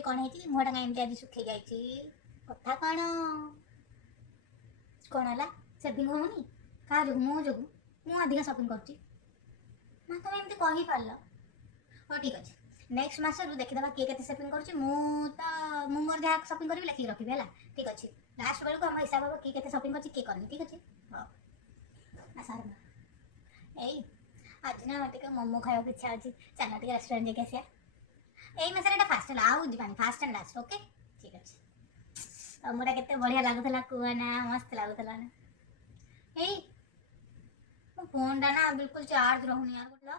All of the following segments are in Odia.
ବୋଲି କ'ଣ ହେଇଛି ମୁହଁଟା କାଇଁ ଏମିତି ଆଜି ଶୁଖେଇ ଯାଇଛି କଥା କ'ଣ ହେଲା ସେଭିଂ ହେଉନି କାହା ଯୋଗୁଁ ମୋ ଯୋଗୁଁ ମୁଁ ଅଧିକା ସପିଂ କରୁଛି ନା ତମେ ଏମିତି କହିପାରିଲ ହଉ ଠିକ୍ ଅଛି ନେକ୍ସଟ ମାସରୁ ଦେଖିଦେବା କିଏ କେତେ ସପିଂ କରୁଛି ମୁଁ ମୋର ଯାହା ସପିଂ କରିବି ଲେଖିକି ରଖିବି ହେଲା ଠିକ୍ ଅଛି ଲାଷ୍ଟ ବେଳକୁ ଆମ ହିସାବ ହେବ କିଏ କେତେ ସପିଂ କରିଛି କିଏ କରିନି ଠିକ୍ ଅଛି ହଉ ସାର୍ ଏଇ ଆଜି ନା ଟିକେ ମୋମୋ ଖାଇବାକୁ ଇଚ୍ଛା ଅଛି ଚାଲ ଟିକେ ରେଷ୍ଟୁରାଣ୍ଟ ଯାଇକି ଆସିବା ଏଇ ମାସରେ ଏଇଟା ଫାଷ୍ଟ ହେଲା ଆଉ ଯିବାନି ଫାଷ୍ଟ ଆଣ୍ଡ ଲାଷ୍ଟ ଓକେ ଠିକ୍ ଅଛି ମୋଟା କେତେ ବଢ଼ିଆ ଲାଗୁଥିଲା କୁହନା ମସ୍ତ ଲାଗୁଥିଲା ନା ଏଇ ମୋ ଫୋନ୍ଟା ନା ବିଲକୁଲ ଚାର୍ଜ ରହୁନି यार ବୁଝିଲ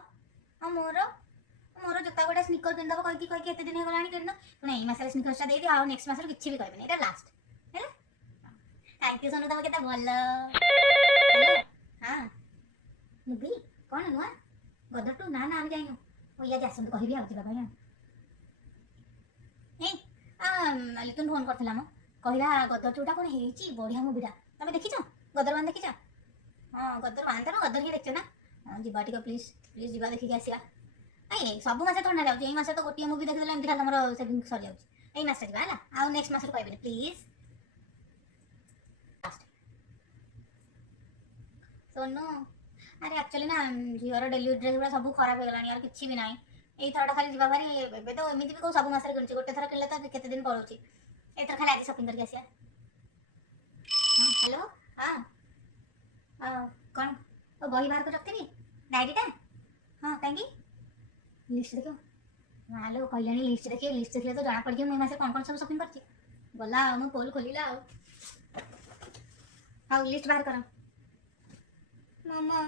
ଆଉ ମୋର ଜୋତା ଗୋଟେ ସ୍ନିକର କିଣିଦେବ କହିକି ଏତେ ଦିନ ହେଇଗଲାଣି କିଣିଦ ପୁଣି ଏଇ ମାସରେ ସ୍ନିକର୍ସଟା ଦେଇଦିଅ ଆଉ ନେକ୍ସଟ ମାସରେ କିଛି ବି କହିବିନି ଏଇଟା ଲାଷ୍ଟ ହେଲା ଥ୍ୟାଙ୍କ ୟୁ ସୋନୁ ତମେ କେତେ ଭଲ ହ୍ୟାଲୋ ହଁ ମୁଭି କ'ଣ ନୂଆ ଗଦରଠୁ ନା ଆମେ ଯାଇନୁ ଇଏ ଆଜି ଆସନ୍ତୁ କହିବି ଆଉ ଯିବା ପାଇଁ ଏଇ ଲିଟୁନ ଫୋନ୍ କରିଥିଲା ମ କହିଲା ଗଦର ଟୁଟା କ'ଣ ହେଇଛି ବଢ଼ିଆ ମୁଭିଟା ତମେ ଦେଖିଛ ଗଦର ୱାନ୍ ଦେଖିଛ ହଁ ଗଦର ୱାନ୍ ତ ନା ଗଦର ହିଁ ଦେଖିଛ ନା ହଁ ଯିବା ଟିକେ ପ୍ଲିଜ୍ ଯିବା ଦେଖିକି ଆସିବା ଏଇ ସବୁ ମାସେ ଥଣ୍ଡା ଯାଉଛି ଏଇ ମାସରେ ତ ଗୋଟିଏ ମୁଭି ଦେଖିଦେଲେ ଏମିତି ଖାଲି ତମର ସେଭିଂ ସରିଯାଉଛି ଏଇ ମାସରେ ଯିବା ହେଲା ଆଉ ନେକ୍ସଟ ମାସରେ କହିବିନି ପ୍ଲିଜ୍ सोनू अरे एक्चुअली ना झीवर डेली ड्रेस गुड़ा सब खराब हो गलानी यार किसी भी नहीं एई थरटा खाली जीवा भारी एबे तो एमिति भी को सब मासरे किनछि गोटे थर किनले तो केते दिन पळौछि ए थर खाली आज शॉपिंग करके आसिया हां हेलो हां कोन ओ बही बाहर को रखथिबी डायरीटा हां कांगी लिस्ट देखो हालो कहलानी लिस्ट देखिए तो जाना पड़ गयो मैं मासे कोन सब शॉपिंग करछि गला मु पोल खोलिला हां लिस्ट बाहर करो momo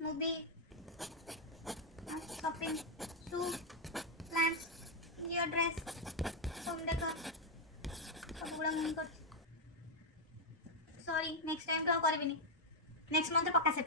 movie shopping shoe plan your dress home decor सब गुड़ा मुझे कर सॉरी नेक्स्ट टाइम तो करबिनी नेक्स्ट मंथ पक्का से